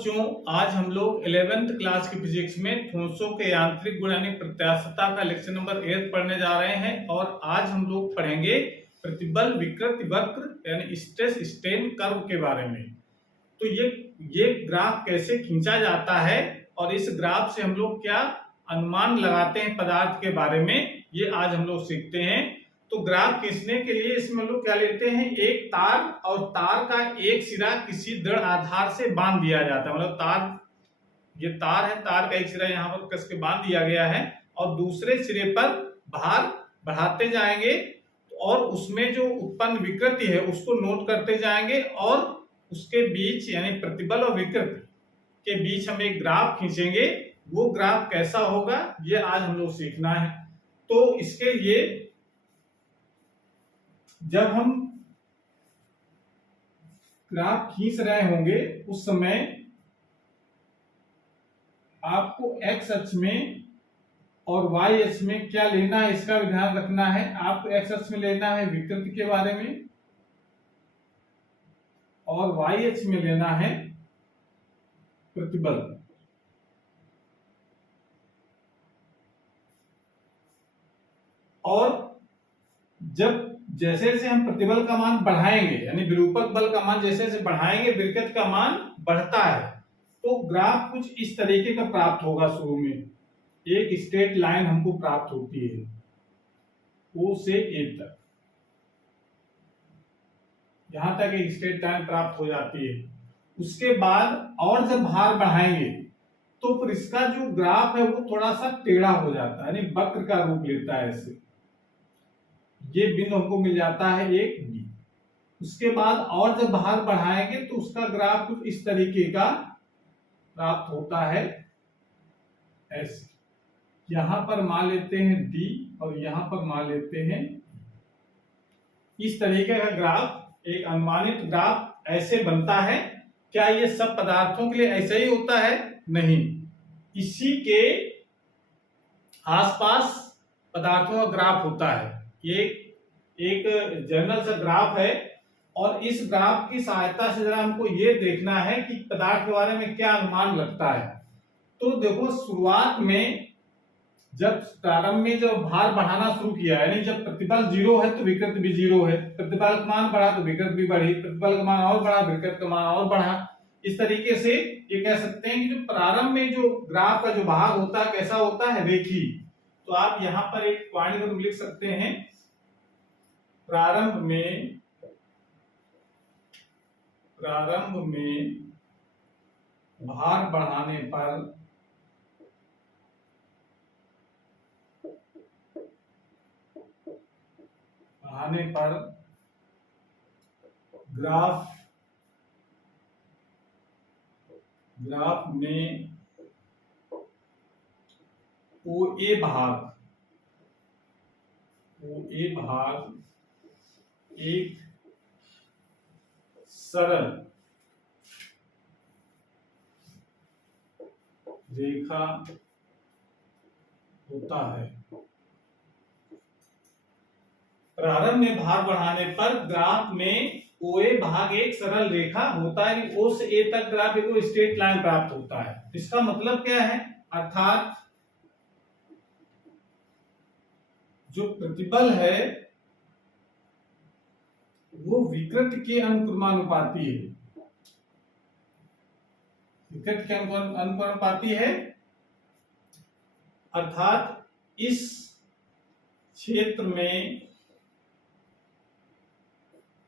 बच्चों, आज हम लोग 11th क्लास की फिजिक्स में ठोसों के यांत्रिक गुण यानी प्रत्यास्थता का लेक्चर नंबर 8 पढ़ने जा रहे हैं। और आज हम लोग पढ़ेंगे प्रतिबल विकृति वक्र यानी स्ट्रेस स्ट्रेन कर्व के बारे में। तो ये ग्राफ कैसे खींचा जाता है और इस ग्राफ से हम लोग क्या अनुमान लगाते हैं पदार्थ के बारे में, ये आज हम लोग सीखते हैं। तो ग्राफ खींचने के लिए इसमें लोग क्या लेते हैं, एक तार और तार का एक सिरा किसी दृढ़ आधार से बांध दिया जाता है। मतलब ये तार है, तार का एक सिरा यहाँ पर कस के बांध दिया गया है और दूसरे सिरे पर भार बढ़ाते जाएंगे और उसमें जो उत्पन्न विकृति है उसको नोट करते जाएंगे और उसके बीच यानी प्रतिबल और विकृति के बीच हम एक ग्राफ खींचेंगे। वो ग्राफ कैसा होगा ये आज हम लोग सीखना है। तो इसके लिए जब हम ग्राफ खींच रहे होंगे उस समय आपको एक्स अक्ष में और वाई अक्ष में क्या लेना है इसका भी ध्यान रखना है। आपको एक्स अक्ष में लेना है विकृति के बारे में और वाई अक्ष में लेना है प्रतिबल। और जब जैसे जैसे हम प्रतिबल का मान बढ़ाएंगे यानी विरूपक बल का मान जैसे जैसे बढ़ाएंगे विकृति का मान बढ़ता है, तो ग्राफ कुछ इस तरीके का प्राप्त होगा। शुरू में एक स्ट्रेट लाइन हमको प्राप्त होती है O से A तक, यहां तक एक स्ट्रेट लाइन प्राप्त हो जाती है। उसके बाद और जब भार बढ़ाएंगे तो फिर इसका जो ग्राफ है वो थोड़ा सा टेढ़ा हो जाता है यानी वक्र का रूप लेता है। ऐसे ये बिंदु हमको मिल जाता है एक बी। उसके बाद और जब भार बढ़ाएंगे तो उसका ग्राफ कुछ इस तरीके का प्राप्त होता है ऐसे। यहां पर मान लेते हैं डी और यहां पर मान लेते हैं। इस तरीके का ग्राफ एक अनुमानित ग्राफ ऐसे बनता है। क्या ये सब पदार्थों के लिए ऐसा ही होता है? नहीं, इसी के आसपास पदार्थों का ग्राफ होता है। ये एक जनरल सा ग्राफ है और इस ग्राफ की सहायता से जरा हमको ये देखना है कि पदार्थ के बारे में क्या अनुमान लगता है। तो देखो, शुरुआत में जब प्रारंभ में जब भार बढ़ाना शुरू किया यानी जब प्रतिबल 0 है तो विकृति भी 0 है, प्रतिबल का मान बढ़ा तो विकृति भी बढ़ी, प्रतिबल का मान और बढ़ा विकृति का मान और बढ़ा। इस तरीके से ये कह सकते हैं कि जो प्रारंभ में जो ग्राफ का जो भाग होता है कैसा होता है, रेखी। तो आप यहाँ पर एक पॉइंट लिख सकते हैं, प्रारंभ में भार बढ़ाने पर ग्राफ में OA भाग एक सरल रेखा होता है। प्रारंभ में भार बढ़ाने पर ग्राफ में OA भाग एक सरल रेखा होता है। O से A तक ग्राफ एक स्ट्रेट लाइन प्राप्त होता है। इसका मतलब क्या है, अर्थात जो प्रतिबल है वो विकृति के अनुक्रमानुपाती है। विकृति के अनुक्रमानुपाती है, अर्थात इस क्षेत्र में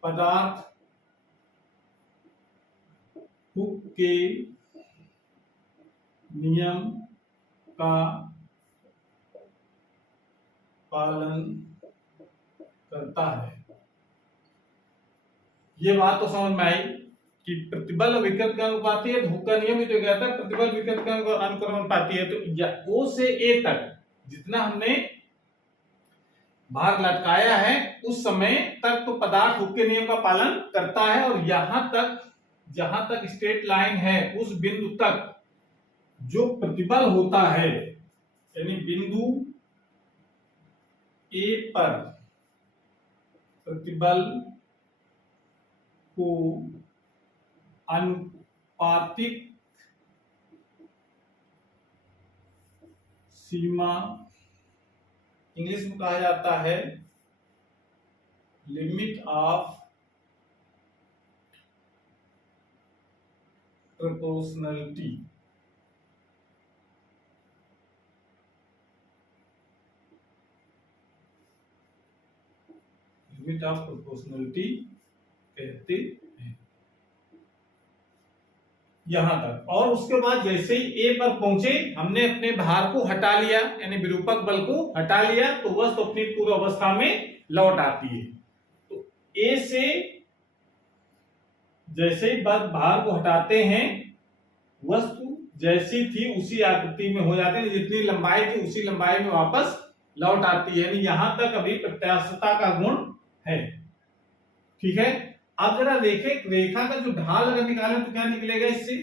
पदार्थ हुक के नियम का पालन करता है। ये बात तो समझ में आई कि प्रतिबल और विकृति का अनुपाती है। हुक का नियम भी तो कहता है प्रतिबल विकृति का अनुक्रमानुपाती है। तो O से A तक जितना हमने भार लटकाया है उस समय तक तो पदार्थ हुक के नियम का पालन करता है और यहां तक जहां तक स्ट्रेट लाइन है उस बिंदु तक जो प्रतिबल होता है यानी बिंदु A पर प्रतिबल को अनुपातिक सीमा इंग्लिश में कहा जाता है limit of proportionality. Limit of proportionality कहते हैं यहां तक। और उसके बाद जैसे ही ए पर पहुंचे, हमने अपने भार को हटा लिया, यानी विरूपक बल को हटा लिया, तो वस्तु अपनी पूर्व अवस्था में लौट आती है। तो ए से जैसे ही भार को हटाते हैं, वस्तु जैसी थी उसी आकृति में हो जाती है, जितनी लंबाई थी उसी लंबाई में वापस लौट आती है। यानी यहां तक अभी प्रत्यास्थता का गुण है। ठीक है, अब जरा देखें रेखा का जो ढाल अगर निकालें तो क्या निकलेगा इससे।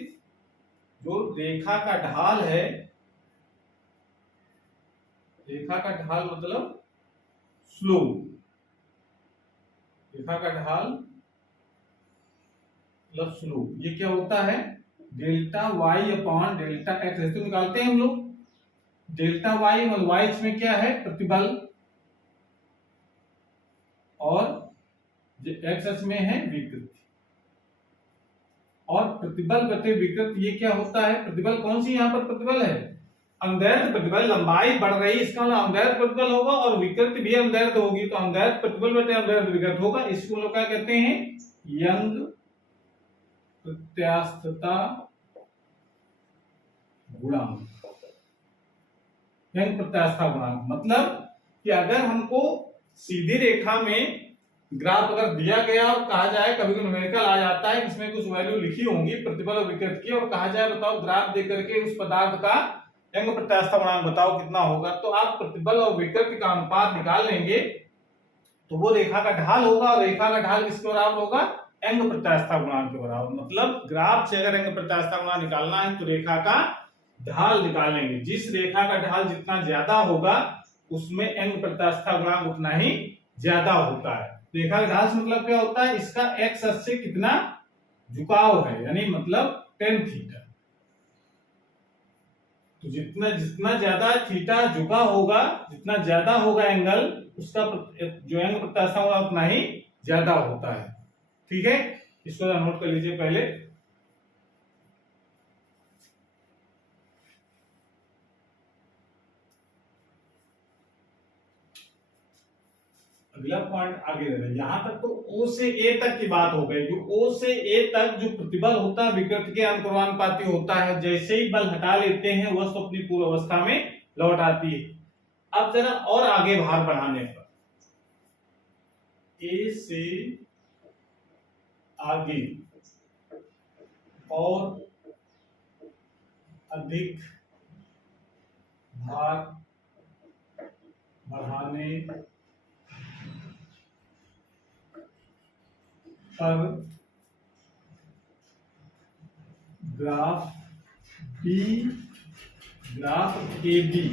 जो रेखा का ढाल है, रेखा का ढाल मतलब स्लोप, रेखा का ढाल मतलब स्लोप, ये क्या होता है delta Y upon delta X. तो निकालते हैं हम लोग डेल्टा वाई मतलब वाई इसमें क्या है प्रतिबल, और जो एक्स में है विकृति। और प्रतिबल बटे विकृति ये क्या होता है, प्रतिबल कौन सी यहाँ पर प्रतिबल है अनुदैर्ध्य प्रतिबल, लंबाई बढ़ रही इसका मतलब अनुदैर्ध्य प्रतिबल होगा, और विकृति भी अनुदैर्ध्य होगी, तो अनुदैर्ध्य प्रतिबल बटे अनुदैर्ध्य विकृति होगा। इसको लोग क्या कहते हैं यंग प्रत्यास्थता गुणांक। यंग प्रत्यास्थता गुणांक मतलब कि अगर हमको सीधी रेखा में ग्राफ अगर दिया गया और कहा जाए, कभी कभी न्यूमेरिकल आ जाता है इसमें कुछ वैल्यू लिखी होंगी प्रतिबल और विकृति की, और कहा जाए बताओ ग्राफ दे करके उस पदार्थ का यंग प्रत्यास्थता गुणांक बताओ कितना होगा, तो आप प्रतिबल और विकृति का अनुपात निकाल लेंगे तो वो रेखा का ढाल होगा, और रेखा का ढाल किसके बराबर होगा यंग प्रत्यास्थता गुणांक के बराबर। मतलब ग्राफ से अगर यंग प्रत्यास्थता गुणांक निकालना है तो रेखा का ढाल निकालेंगे, जिस रेखा का ढाल जितना ज्यादा होगा उसमें यंग प्रत्यास्थता गुणांक उतना ही ज्यादा होता है। रेखा का ढाल से मतलब क्या होता है इसका एक्स अक्ष से कितना झुकाव है, यानी मतलब tan थीटा। तो जितना जितना ज्यादा थीटा झुका होगा, जितना ज्यादा होगा एंगल, उसका जो एंगल प्रत्यास्थता होगा उतना ही ज्यादा होता है। ठीक है, इसको नोट कर लीजिए पहले। अगला पॉइंट आगे दे रहे हैं, यहां तक तो O से A तक की बात हो गई। जो O से A तक जो प्रतिबल होता है विकृति के अनुक्रमानुपाती होता है, जैसे ही बल हटा लेते हैं वस्तु अपनी पूर्व अवस्था में लौट आती है। अब जरा और आगे भार बढ़ाने पर A से आगे और अधिक भार बढ़ाने पर ग्राफ ए बी,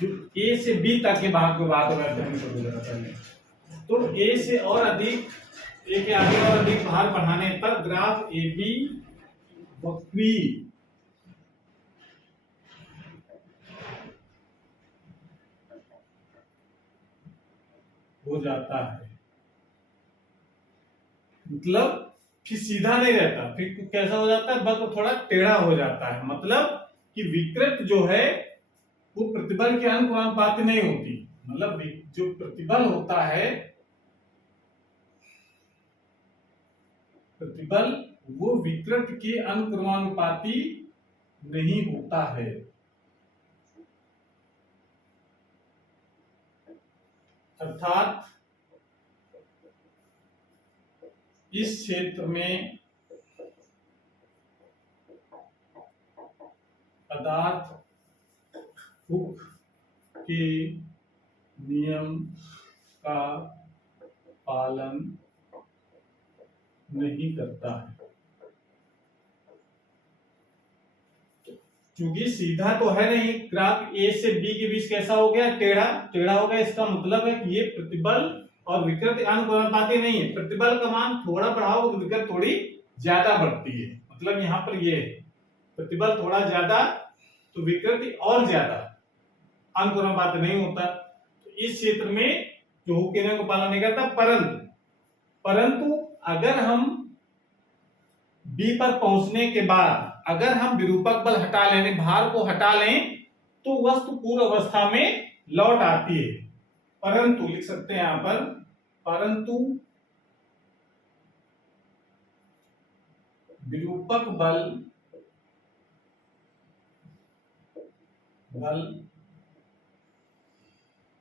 जो ए से बी तक के भाग को बात पहले, तो ए से और अधिक, ए के आगे और अधिक भार बढ़ाने पर ग्राफ ए बी वक्री हो जाता है। मतलब फिर सीधा नहीं रहता, फिर कैसा हो जाता है वक्र थोड़ा टेढ़ा हो जाता है। मतलब कि विकृत जो है वो प्रतिबल के अनुक्रमानुपाती नहीं होती, मतलब जो प्रतिबल होता है, प्रतिबल वो विकृत के अनुक्रमानुपाती नहीं होता है। अर्थात इस क्षेत्र में पदार्थ हुक के नियम का पालन नहीं करता है। क्योंकि सीधा तो है नहीं, ग्राफ ए से बी के बीच कैसा हो गया टेढ़ा टेढ़ा हो गया। इसका मतलब है कि ये प्रतिबल और विकृति अनुक्रमानुपाती नहीं है। प्रतिबल का मान थोड़ा बढ़ाओ तो विकृति थोड़ी ज्यादा बढ़ती है। मतलब यहाँ पर ये प्रतिबल थोड़ा ज्यादा तो विकृति और ज्यादा। अनुक्रमानुपाती नहीं होता। तो इस क्षेत्र में जो हुक के नियम का पालन नहीं करता। परंतु अगर हम बी पर पहुंचने के बाद अगर हम विरूपक बल हटा लें, यानी भार को हटा लें, तो वस्तु पूर्व अवस्था में लौट आती है। परंतु लिख सकते हैं यहां पर, परंतु विरूपक बल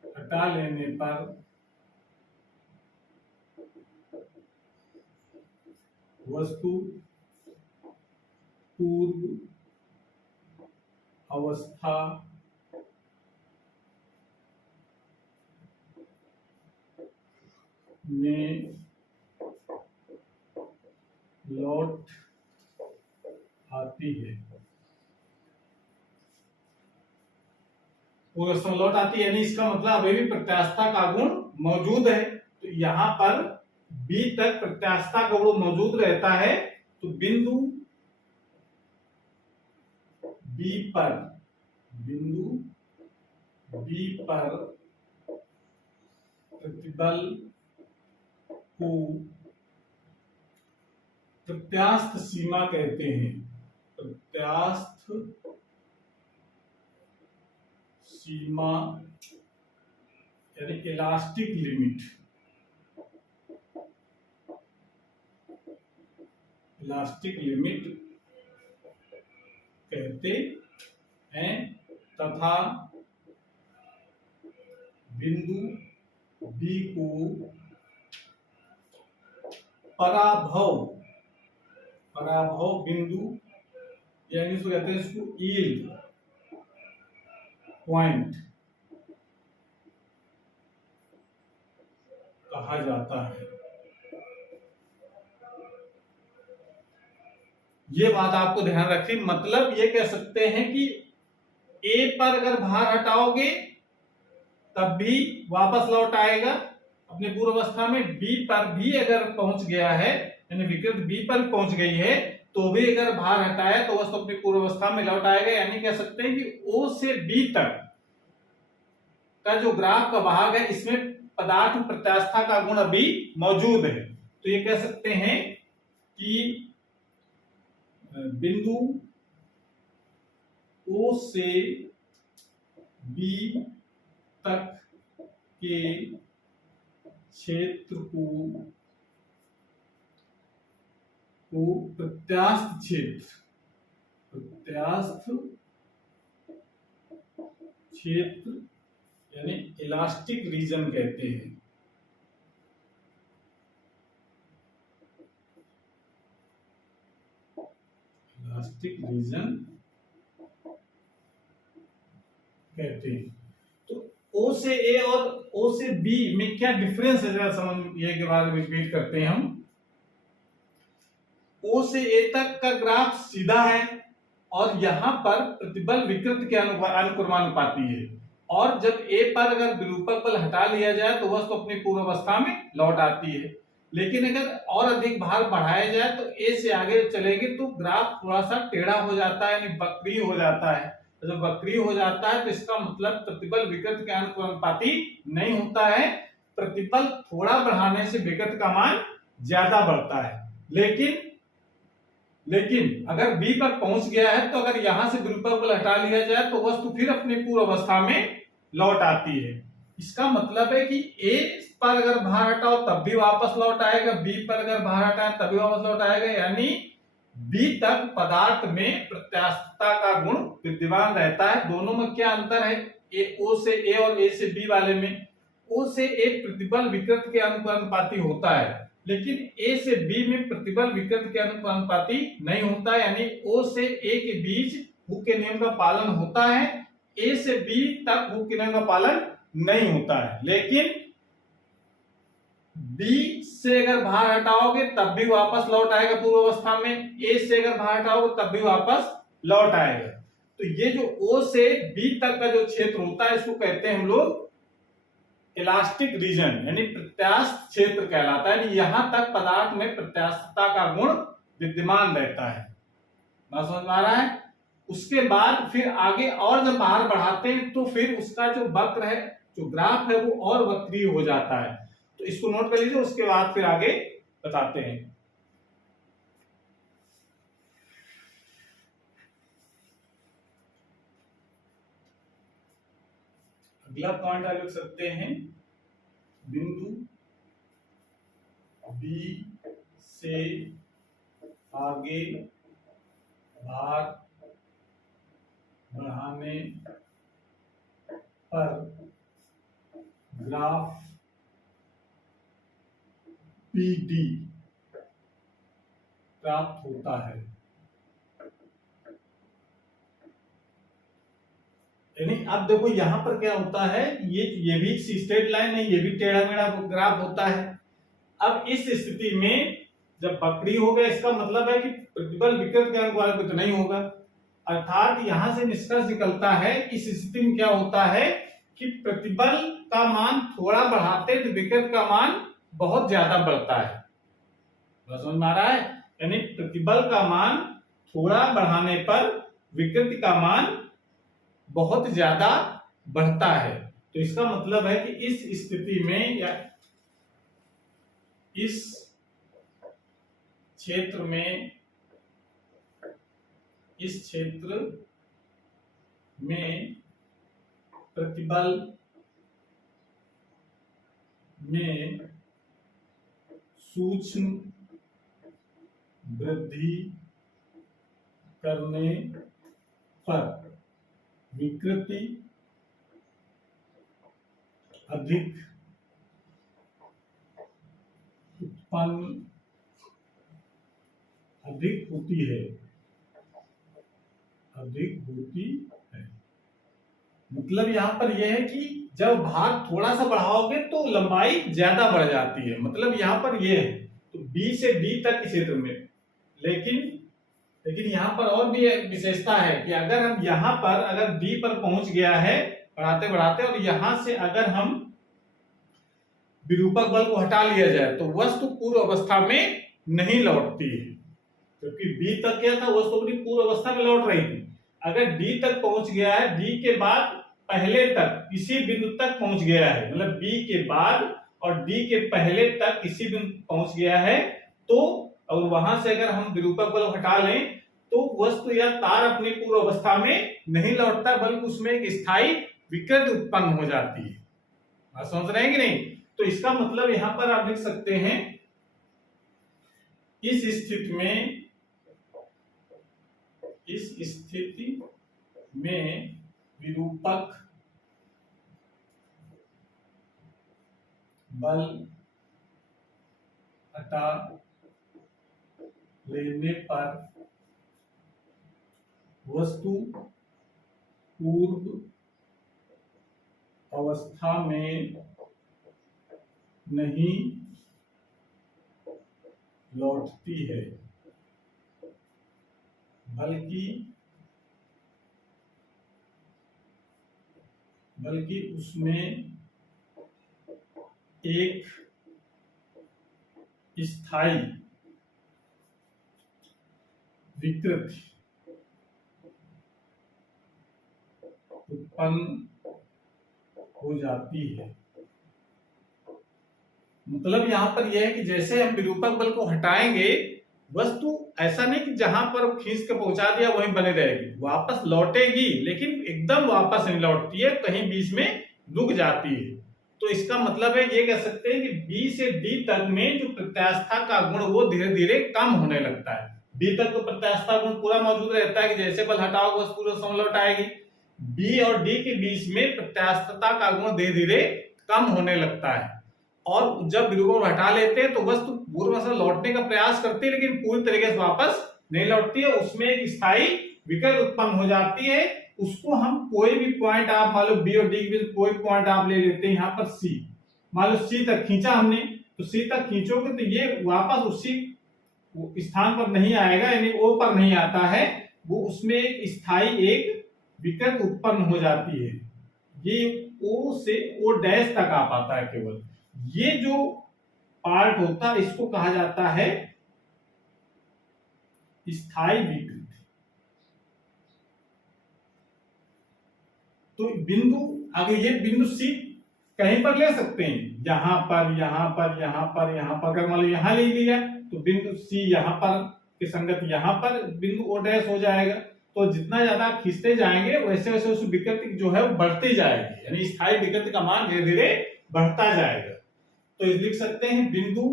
हटा लेने पर वस्तु पूर्व अवस्था में लौट आती है। पूर्व अवस्था में लौट आती है, यानी इसका मतलब अभी भी प्रत्यास्थता का गुण मौजूद है। तो यहां पर बी तक प्रत्यास्थता का गुण मौजूद रहता है। तो बिंदु बी पर प्रतिबल को प्रत्यास्थ सीमा कहते हैं। प्रत्यास्थ सीमा यानी इलास्टिक लिमिट, कहते हैं तथा बिंदु बी को पराभव बिंदु यानी इसको कहते हैं, इसको यील्ड पॉइंट कहा जाता है। ये बात आपको ध्यान रखनी, मतलब ये कह सकते हैं कि ए पर अगर भार हटाओगे तब भी वापस लौट आएगा अपने पूर्व अवस्था में। बी पर भी अगर पहुंच गया है, यानी विकृत बी पर पहुंच गई है, तो भी अगर भार हटाया तो वस्तु अपनी पूर्व अवस्था में लौट आएगा। यानी कह सकते हैं कि ओ से बी तक का जो ग्राफ का भाग है, इसमें पदार्थ में प्रत्यास्थता का गुण अभी मौजूद है। तो ये कह सकते हैं कि बिंदु ओ से बी तक के क्षेत्र को प्रत्यास्थ क्षेत्र यानी इलास्टिक रीजन कहते हैं। इलास्टिक रीजन कहते हैं। तो ओ से ए और ओ से बी में क्या डिफरेंस है, जरा समझिए के बारे में रिपीट करते हैं हम। ओ से ए तक का ग्राफ सीधा है और यहां पर प्रतिबल विकृत के अनुक्रमानुपाती है, और जब ए पर अगर विरूपक बल हटा लिया जाए तो वस्तु अपनी पूर्व अवस्था में लौट आती है। लेकिन अगर और अधिक भार बढ़ाया जाए तो ए से आगे चलेंगे तो ग्राफ थोड़ा सा टेढ़ा हो जाता है, यानी वक्रीय हो जाता है। जब वक्रीय हो जाता है तो इसका मतलब प्रतिबल विकृत के अनुक्रमानुपाती नहीं होता है। प्रतिबल थोड़ा बढ़ाने से विकृत का मान ज्यादा बढ़ता है। लेकिन अगर बी पर पहुंच गया है तो अगर यहां से विरूपक बल हटा लिया जाए तो वस्तु फिर अपनी पूर्व अवस्था में लौट आती है। इसका मतलब है कि ए पर अगर भार हटाओ तब भी वापस लौट आएगा, बी पर अगर भार हटाए तभी वापस लौट आएगा। यानी बी तक पदार्थ में प्रत्यास्थता का गुण विद्यमान रहता है। दोनों में क्या अंतर है, ओ से ए और ए से बी वाले में ओ से ए प्रतिबल विकृत के अनुक्रमानुपाती होता है, लेकिन ए से बी में प्रतिबल विकृत के अनुक्रमानुपाती नहीं होता। यानी ओ से ए के बीच हुक के नियम का पालन होता है, ए से बी तक हुक के नियम का पालन नहीं होता है। लेकिन बी से अगर भार हटाओगे तब भी वापस लौट आएगा पूर्व अवस्था में, ए से अगर भार हटाओगे तब भी वापस लौट आएगा। तो ये जो ओ से बी तक का जो क्षेत्र होता है इसको कहते हैं हम लोग इलास्टिक रीजन, यानी प्रत्यास्थ क्षेत्र कहलाता है। यानी यहां तक पदार्थ में प्रत्यास्थता का गुण विद्यमान रहता है। बात समझ में आ रहा है? उसके बाद फिर आगे और जब बाहर बढ़ाते हैं तो फिर उसका जो वक्र है, जो ग्राफ है, वो और वक्रीय हो जाता है। तो इसको नोट कर लीजिए, उसके बाद फिर आगे बताते हैं। अगला पॉइंट आप लिख सकते हैं, बिंदु बी से आगे भार बढ़ाने पर ग्राफ पीडी प्राप्त होता है। यानी अब देखो यहां पर क्या होता है, ये भी स्ट्रेट लाइन है, ये भी टेढ़ा मेढ़ा ग्राफ होता है। अब इस स्थिति में जब वक्री हो गया, इसका मतलब है कि प्रतिबल विकृत के अनुपात में तो नहीं होगा, अर्थात यहां से निष्कर्ष निकलता है इस स्थिति में क्या होता है कि प्रतिबल का मान थोड़ा बढ़ाते तो विकृत का मान बहुत ज्यादा बढ़ता है। समझ में आ रहा है? यानी प्रतिबल का मान थोड़ा बढ़ाने पर विकृति का मान बहुत ज्यादा बढ़ता है। तो इसका मतलब है कि इस स्थिति में या इस क्षेत्र में प्रतिबल में सूक्ष्म वृद्धि करने पर विकृति अधिक होती है। मतलब यहां पर यह है कि जब भार थोड़ा सा बढ़ाओगे तो लंबाई ज्यादा बढ़ जाती है। मतलब यहां पर यह है तो बी से डी तक के क्षेत्र में, लेकिन यहां पर और भी एक विशेषता है कि अगर हम यहां पर अगर डी पर पहुंच गया है बढ़ाते बढ़ाते, और यहां से अगर हम विरूपक बल को हटा लिया जाए तो वस्तु पूर्व अवस्था में नहीं लौटती है, क्योंकि बी तक क्या था, वस्तु अपनी पूर्व अवस्था में लौट रही थी। अगर डी तक पहुंच गया है, डी के बाद पहले तक किसी बिंदु तक पहुंच गया है, मतलब बी के बाद और डी के पहले तक किसी बिंदु पहुंच गया है, तो और वहां से अगर हम विरूपक बल हटा लें तो वस्तु या तार अपनी पूर्व अवस्था में नहीं लौटता, बल्कि उसमें एक स्थायी विकृति उत्पन्न हो जाती है। आप समझ रहे हैं कि नहीं? तो इसका मतलब यहां पर आप लिख सकते हैं, इस स्थिति में विरूपक बल हटा लेने पर वस्तु पूर्व अवस्था में नहीं लौटती है, बल्कि उसमें एक स्थायी विकृति उत्पन्न हो जाती है। मतलब यहां पर यह है कि जैसे हम विरूपक बल को हटाएंगे, वस्तु ऐसा नहीं कि जहां पर खींच के पहुंचा दिया वहीं बने रहेगी, वापस लौटेगी, लेकिन एकदम वापस नहीं लौटती है, कहीं बीच में रुक जाती है। तो इसका मतलब है ये कह सकते हैं कि बी से डी तक में जो प्रत्यास्थता का गुण वो धीरे धीरे कम होने लगता है। बी तक तो प्रत्यास्थता गुण पूरा मौजूद रहता है कि जैसे बल हटाओ बस पूरा समय लौटाएगी। बी और डी के बीच में प्रत्यास्थता का गुण धीरे धीरे कम होने लगता है, और जब विरूपक हटा लेते हैं तो वस्तु पूर्व अवस्था लौटने का प्रयास करती है, लेकिन पूरी तरीके से वापस नहीं लौटती है, उसमें एक स्थायी विकृति उत्पन्न हो जाती है। उसको हम कोई भी पॉइंट, आप मान लो बी और डी के बीच कोई पॉइंट आप ले लेते हैं, यहाँ पर सी, मान लो सी तक खींचा हमने, तो सी तक खींचोगे तो ये वापस उसी स्थान पर नहीं आएगा, यानी ओ पर नहीं आता है, वो उसमें एक स्थायी एक विकृति उत्पन्न हो जाती है। ये ओ से ओ डैश तक आ पाता है केवल। ये जो पार्ट होता है इसको कहा जाता है स्थायी विकृति। तो बिंदु आगे ये बिंदु सी कहीं पर ले सकते हैं, यहां पर, यहां पर, यहां पर, यहां पर। अगर मान लो यहां ले लिया तो बिंदु सी यहां पर के संगत यहां पर बिंदु ओ डैश हो जाएगा। तो जितना ज्यादा खींचते जाएंगे वैसे वैसे उस विकृति जो है वो बढ़ती जाएगी, यानी स्थायी विकृति का मान धीरे धीरे बढ़ता जाएगा। तो लिख सकते हैं बिंदु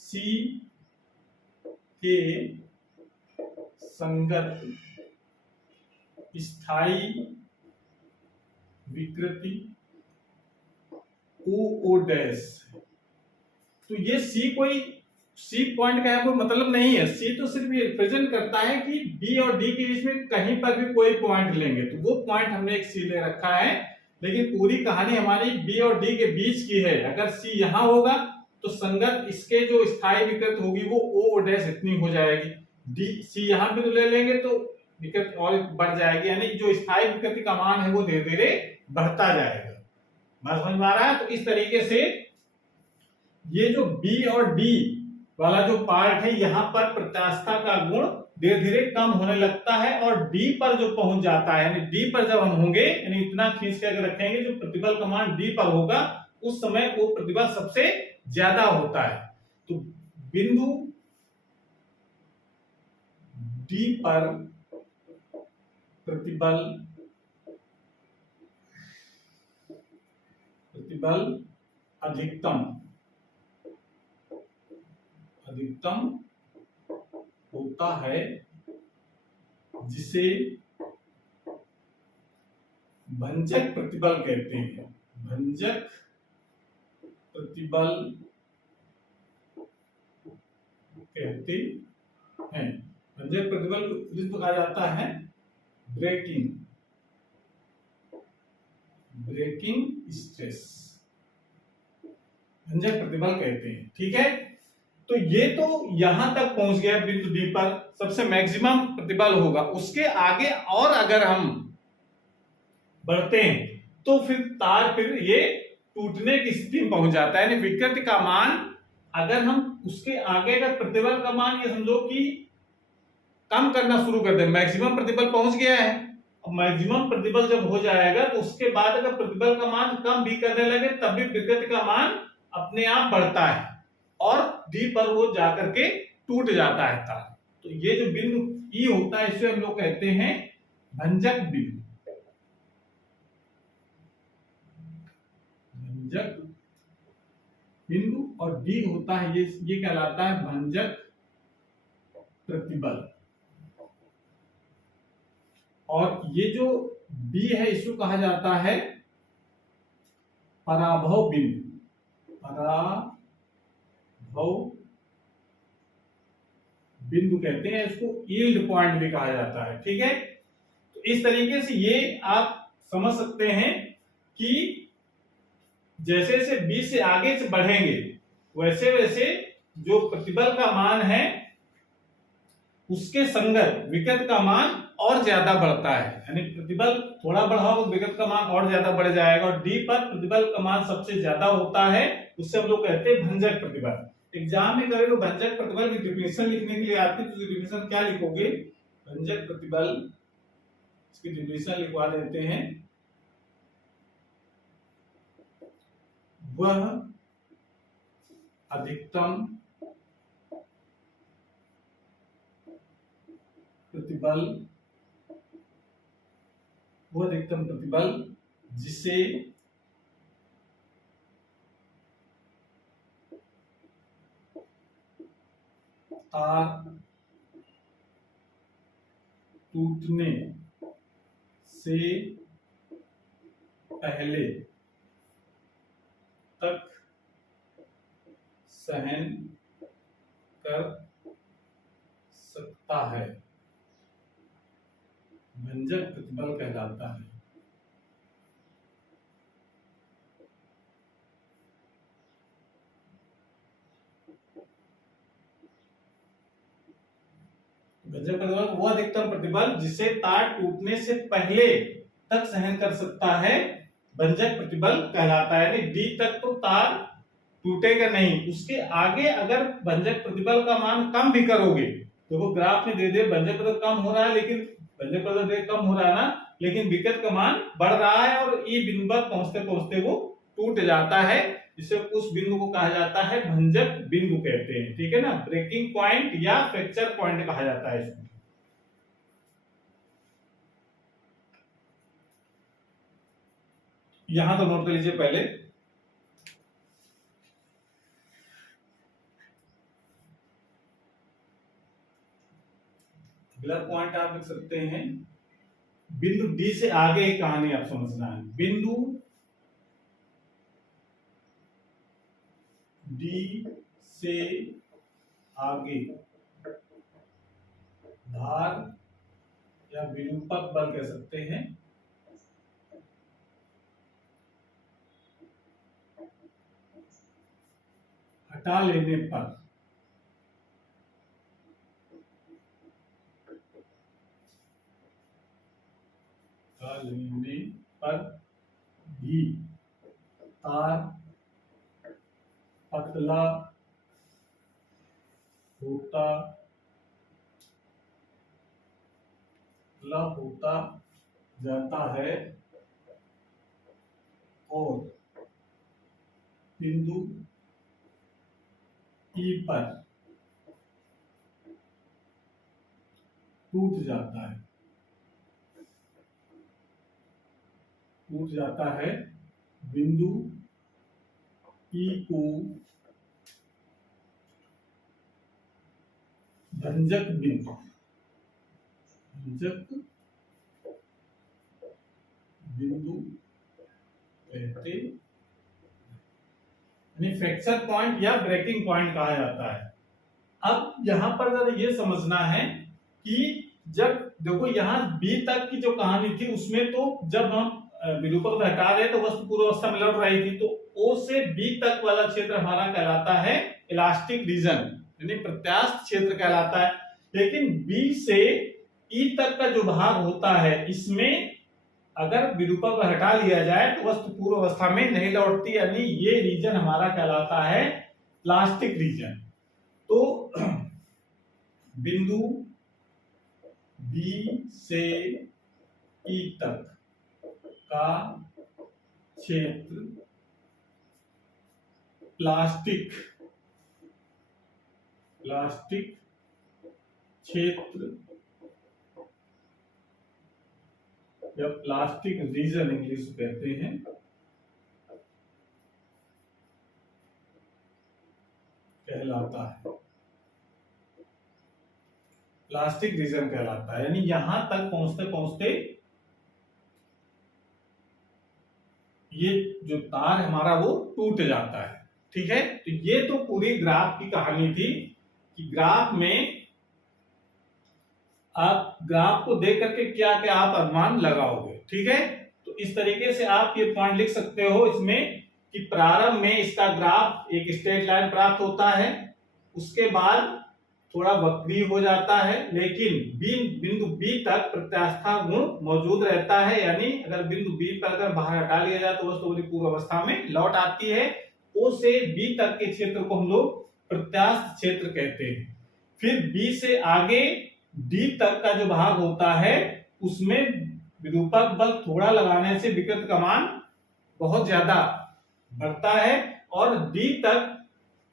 सी के संगत स्थायी विकृति ओ डैश। तो ये सी कोई सी पॉइंट का कोई मतलब नहीं है, सी तो सिर्फ ये रिप्रेजेंट करता है कि बी और डी के बीच में कहीं पर भी कोई पॉइंट लेंगे तो वो पॉइंट हमने एक सी ले रखा है, लेकिन पूरी कहानी हमारी बी और डी के बीच की है। अगर सी यहां होगा तो संगत इसके जो स्थायी विकृत होगी वो ओ डैश इतनी हो जाएगी, डी सी यहां भी तो ले लेंगे तो विकृत और बढ़ जाएगी, यानी जो स्थायी विकृति का मान है वो धीरे धीरे बढ़ता जाएगा। बात समझ में आ रहा है? तो इस तरीके से ये जो बी और डी वाला जो पार्ट है यहाँ पर प्रत्यास्थता का गुण धीरे धीरे कम होने लगता है और डी पर जो पहुंच जाता है, यानी डी पर जब हम होंगे, यानी इतना खींच के अगर रखेंगे जो प्रतिबल का मान डी पर होगा उस समय वो प्रतिबल सबसे ज्यादा होता है। तो बिंदु डी पर प्रतिबल अधिकतम होता है जिसे भंजक प्रतिबल कहते हैं। भंजक प्रतिबल कहते हैं। भंजक प्रतिबल को इस कहा जाता है ब्रेकिंग स्ट्रेस, भंजक प्रतिबल कहते हैं। ठीक है, तो ये तो यहां तक पहुंच गया बिंदु डी पर सबसे मैक्सिमम प्रतिबल होगा। उसके आगे और अगर हम बढ़ते हैं तो फिर तार फिर ये टूटने की स्थिति में पहुंच जाता है, यानी विकृति का मान अगर हम उसके आगे का प्रतिबल का मान ये समझो कि कम करना शुरू कर दे, मैक्सिमम प्रतिबल पहुंच गया है, मैक्सिमम प्रतिबल जब हो जाएगा तो उसके बाद अगर प्रतिबल का मान कम भी करने लगे तब भी विकृति का मान अपने आप बढ़ता है और डी पर वो जाकर के टूट जाता है तार। तो ये जो बिंदु ई होता है इसे हम लोग कहते हैं भंजक बिंदु। भंजक बिंदु और डी होता है ये कहलाता है भंजक प्रतिबल। और ये जो बी है इसको कहा जाता है पराभव बिंदु। पराभव बिंदु कहते हैं, इसको यील्ड पॉइंट भी कहा जाता है। ठीक है, तो इस तरीके से ये आप समझ सकते हैं कि जैसे जैसे बी से आगे से बढ़ेंगे वैसे वैसे जो प्रतिबल का मान है उसके संगत विकृत का मान और ज्यादा बढ़ता है, यानी प्रतिबल थोड़ा बढ़ा हो विकृत का मान और ज्यादा बढ़ जाएगा। और डी पर प्रतिबल का मान सबसे ज्यादा होता है, उससे हम लोग कहते हैं भंजक प्रतिबल। एग्जाम में करें तो भंजक प्रतिबल की डेफिनेशन लिखने के लिए आती है, तो डेफिनेशन क्या लिखोगे? भंजक प्रतिबल, इसकी डेफिनेशन लिखवा देते हैं, वह अधिकतम प्रतिबल जिसे तार टूटने से पहले तक सहन कर सकता है, भंजक प्रतिबल कहलाता है। भंजक प्रतिबल वो अधिकतम प्रतिबल जिसे तार टूटने से पहले तक सहन कर सकता है, भंजक प्रतिबल कहलाता है। यानी डी तक तो तार टूटेगा नहीं, उसके आगे अगर भंजक प्रतिबल का मान कम भी करोगे, तो वो ग्राफ में दे दे भंजक प्रतिबल कम हो रहा है, लेकिन भंजक प्रतिबल कम हो रहा है ना, लेकिन विकृत का मान बढ़ रहा है और ई बिंदु पर पहुंचते पहुंचते वो टूट जाता है, जिसे उस बिंदु को कहा जाता है भंजक बिंदु कहते हैं। ठीक है ना, ब्रेकिंग पॉइंट या फ्रैक्चर पॉइंट कहा जाता है इसको। यहां तो नोट कर लीजिए पहले। अगला पॉइंट आप लिख सकते हैं, बिंदु डी से आगे की कहानी आप समझना है। बिंदु डी से आगे भार या विरूपक बल कह सकते हैं, हटा लेने पर भी तार पतला होता जाता है और बिंदु ई पर टूट जाता है। बिंदु ई को भंजक बिंदु कहते यानी फ्रैक्चर पॉइंट या ब्रेकिंग पॉइंट कहा जाता है। अब यहां पर जरा ये समझना है कि जब देखो यहाँ बी तक की जो कहानी थी उसमें तो जब हम विरूपक को हटा रहे तो वस्तु पूर्व अवस्था में लौट रही थी, तो ओ से बी तक वाला क्षेत्र हमारा कहलाता है इलास्टिक रीजन यानी प्रत्यास्थ क्षेत्र कहलाता है। लेकिन बी से ई तक का जो भाग होता है इसमें अगर विरूपक को हटा लिया जाए तो वस्तु पूर्व अवस्था में नहीं लौटती, यानी ये रीजन हमारा कहलाता है प्लास्टिक रीजन। तो बिंदु बी से ई तक का क्षेत्र प्लास्टिक क्षेत्र या प्लास्टिक रीजन इंग्लिश कहते हैं, कहलाता है। प्लास्टिक रीजन कहलाता है, यानी यहां तक पहुंचते पहुंचते ये जो तार हमारा वो टूट जाता है। ठीक है, तो ये तो पूरी ग्राफ की कहानी थी कि ग्राफ में आप ग्राफ को देख करके क्या क्या आप अनुमान लगाओगे। ठीक है, तो इस तरीके से आप ये पॉइंट लिख सकते हो इसमें कि प्रारंभ में इसका ग्राफ एक स्ट्रेट लाइन प्राप्त होता है, उसके बाद थोड़ा वक्री हो जाता है, लेकिन बिंदु बी तक प्रत्यास्था गुण मौजूद रहता है, यानी अगर बिंदु बी पर अगर बाहर हटा लिया जाए तो वस्तु पूर्व अवस्था में लौट आती है। ओ से बी तक के क्षेत्र को हम लोग प्रत्यास्थ क्षेत्र कहते हैं। फिर बी से आगे डी तक का जो भाग होता है उसमें विरूपक बल थोड़ा लगाने से विकृत का मान बहुत ज्यादा बढ़ता है और डी तक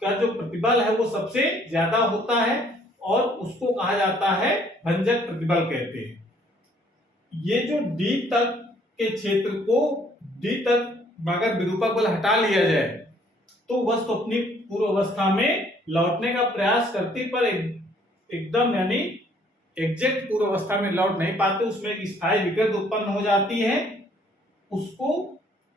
का जो प्रतिबल है वो सबसे ज्यादा होता है और उसको कहा जाता है भंजक प्रतिबल कहते हैं। ये जो डी तक के क्षेत्र को डी तक अगर विरूपक बल हटा लिया जाए तो वस्तु अपनी पूर्व अवस्था में लौटने का प्रयास करती पर एकदम यानी एग्जैक्ट पूर्व अवस्था में लौट नहीं पाते, उसमें एक स्थायी विकृत उत्पन्न हो जाती है। उसको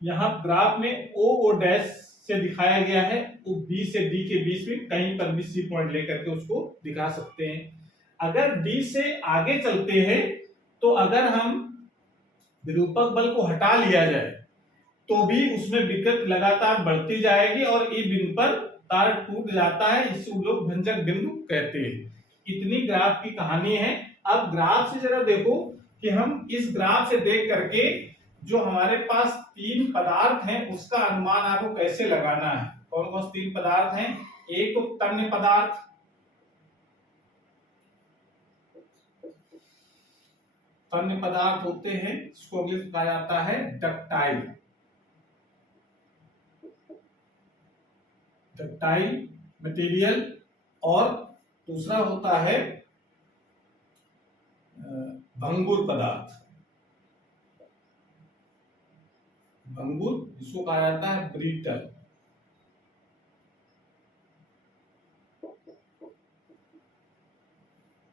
यहाँ ग्राफ में ओ डैश से दिखाया गया है, वो बी से डी के बीच में कहीं पर भी सी पॉइंट लेकर के उसको दिखा सकते हैं। अगर डी से आगे चलते हैं तो अगर हम विरूपक बल को हटा लिया जाए तो भी उसमें विकृत लगातार बढ़ती जाएगी और ई बिंदु पर तार टूट जाता है, इसको लोग भंजक बिंदु कहते हैं। इतनी ग्राफ की कहानी है। अब ग्राफ से जरा देखो कि हम इस ग्राफ से देख करके जो हमारे पास तीन पदार्थ हैं उसका अनुमान आपको कैसे लगाना है। कौन कौन से तीन पदार्थ हैं? एक तो तन्य पदार्थ, तन्य पदार्थ होते हैं, इसको इंग्लिश में कहा जाता है डक्टाइल, डक्टाइल मटेरियल। और दूसरा होता है भंगुर पदार्थ, भंगुर, जिसको कहा जाता है ब्रिटल।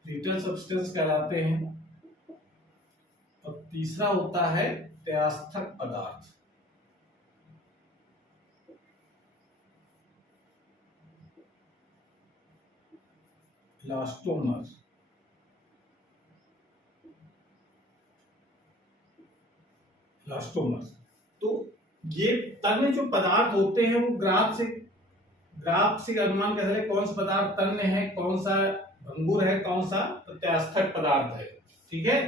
ब्रिटल सब्सटेंस कहलाते हैं। और तीसरा होता है त्यास्थक पदार्थ, इलास्टोमर। इलास्टोमर तो ये तन्य जो पदार्थ होते हैं वो ग्राफ से अनुमान कैसे लगे कौन सा पदार्थ तन्य है, कौन सा भंगुर है, कौन सा त्यास्थक पदार्थ है। ठीक है,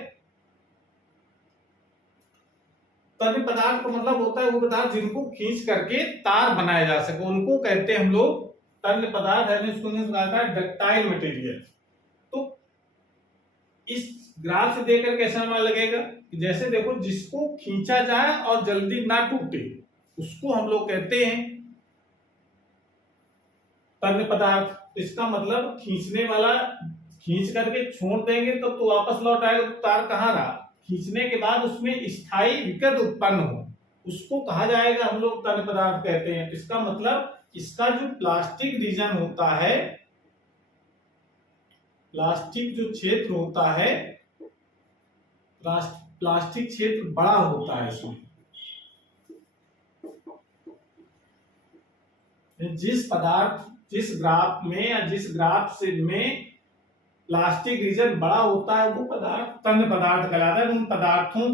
तन्य पदार्थ का मतलब होता है वो पदार्थ जिनको खींच करके तार बनाया जा सके, उनको कहते हैं हम लोग तन्य पदार्थ है। इसको कहा था डक्टाइल मटेरियल। तो इस ग्राफ से देखकर कैसा अनुमान लगेगा कि जैसे देखो जिसको खींचा जाए और जल्दी ना टूटे उसको हम लोग कहते हैं तन्य पदार्थ। इसका मतलब खींचने वाला खींच करके छोड़ देंगे तो वापस लौट आएगा, तो तार कहाँ रहा। खींचने के बाद उसमें स्थायी विकृत उत्पन्न हो उसको कहा जाएगा हम लोग तन्य पदार्थ कहते हैं। इसका मतलब इसका जो प्लास्टिक रीजन होता है, प्लास्टिक जो क्षेत्र होता है, प्लास्टिक क्षेत्र बड़ा होता है इसमें। जिस ग्राफ में या जिस ग्राफ से में प्लास्टिक रीजन बड़ा होता है वो पदार्थ तन्य पदार्थ कहलाता है। उन पदार्थों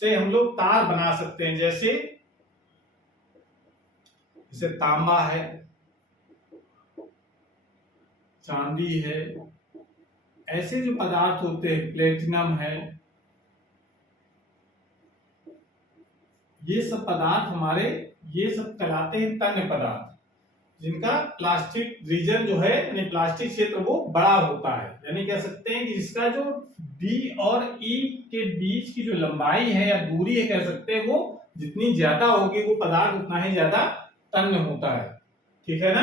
से हम लोग तार बना सकते हैं, जैसे तांबा है, चांदी है, ऐसे जो पदार्थ होते हैं, प्लेटिनम है, ये सब पदार्थ हमारे ये सब कहलाते हैं तन्य पदार्थ, जिनका प्लास्टिक रीजन जो है यानी प्लास्टिक क्षेत्र वो बड़ा होता है। यानी कह सकते हैं कि जिसका जो डी और ई के बीच की जो लंबाई है या दूरी है कह सकते हैं वो जितनी ज्यादा होगी वो पदार्थ उतना ही ज्यादा तन्य होता है। ठीक है ना।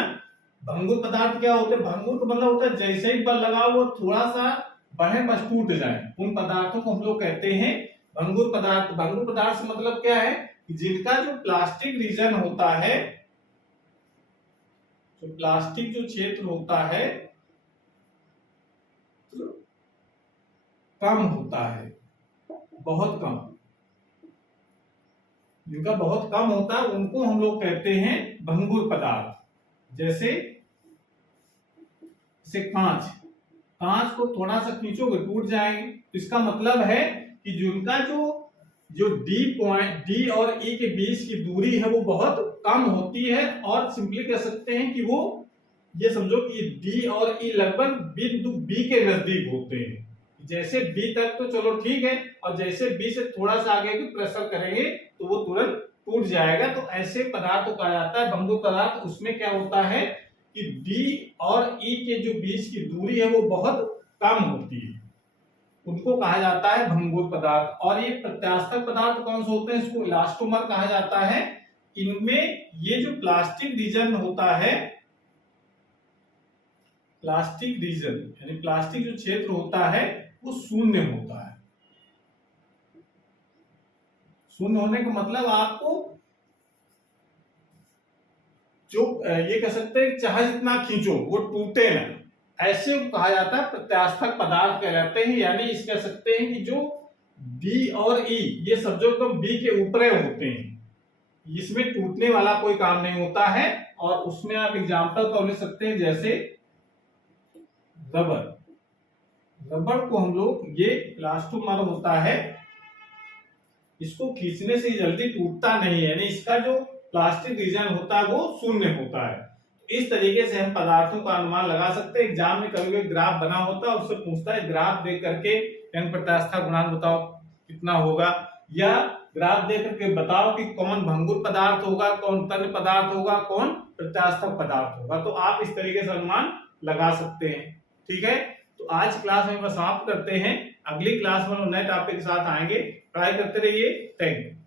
भंगुर पदार्थ क्या होते हैं, भंगुर का मतलब होता है जैसे ही बल लगाओ वो थोड़ा सा बढ़े बस टूट जाए, उन पदार्थों को हम लोग कहते हैं भंगुर पदार्थ। भंगुर पदार्थ से मतलब क्या है, जिनका जो प्लास्टिक रीजन होता है, जो प्लास्टिक जो क्षेत्र होता है कम होता है, बहुत कम, जिनका बहुत कम होता है उनको हम लोग कहते हैं भंगुर पदार्थ। जैसे कांच को थोड़ा सा खींचोगे टूट जाएंगे, इसका मतलब है कि जिनका जो डी और ई के बीच की दूरी है वो बहुत कम होती है, और सिंपली कह सकते हैं कि वो ये समझो कि डी और ई लगभग बिंदु बी के नजदीक होते हैं। जैसे बी तक तो चलो ठीक है, और जैसे बी से थोड़ा सा आगे प्रेशर करेंगे तो वो तुरंत टूट जाएगा। तो ऐसे पदार्थ को कहा जाता है भंगुर पदार्थ। उसमें क्या होता है कि डी और ई के जो बीच की दूरी है वो बहुत कम होती है, उनको कहा जाता है भंगुर पदार्थ। और ये प्रत्यास्थक पदार्थ कौन से होते हैं, इसको इलास्टोमर कहा जाता है। इनमें ये जो प्लास्टिक रीजन होता है, प्लास्टिक रीजन यानी प्लास्टिक जो क्षेत्र होता है वो शून्य होता है। शून्य होने का मतलब आपको जो ये कह सकते हैं चाहे जितना खींचो वो टूटे ना, ऐसे कहा जाता है प्रत्यास्थक पदार्थ कहलाते हैं। यानी इस कह सकते हैं कि जो डी और ई ये सब जो एकदम बी के ऊपर होते हैं, इसमें टूटने वाला कोई काम नहीं होता है। और उसमें आप एग्जांपल तो ले सकते हैं, जैसे रबड़ को हम लोग ये इलास्टोमर होता है, इसको खींचने से जल्दी टूटता नहीं है, यानी इसका जो प्लास्टिक रीजन होता है वो शून्य होता है। इस तरीके से हम पदार्थों का अनुमान लगा सकते हैं। एग्जाम में कभी ग्राफ बना होता है, उससे पूछता है ग्राफ देख करके प्रत्यास्थता गुणांक बताओ कितना होगा, या ग्राफ देख करके बताओ कि कौन भंगुर पदार्थ होगा, कौन तन्य पदार्थ होगा, कौन प्रत्यास्थक पदार्थ होगा। तो आप इस तरीके से अनुमान लगा सकते हैं। ठीक है, तो आज क्लास में बस समाप्त करते हैं। अगली क्लास में नए टॉपिक के साथ आएंगे। पढ़ाई करते रहिए। Thank you.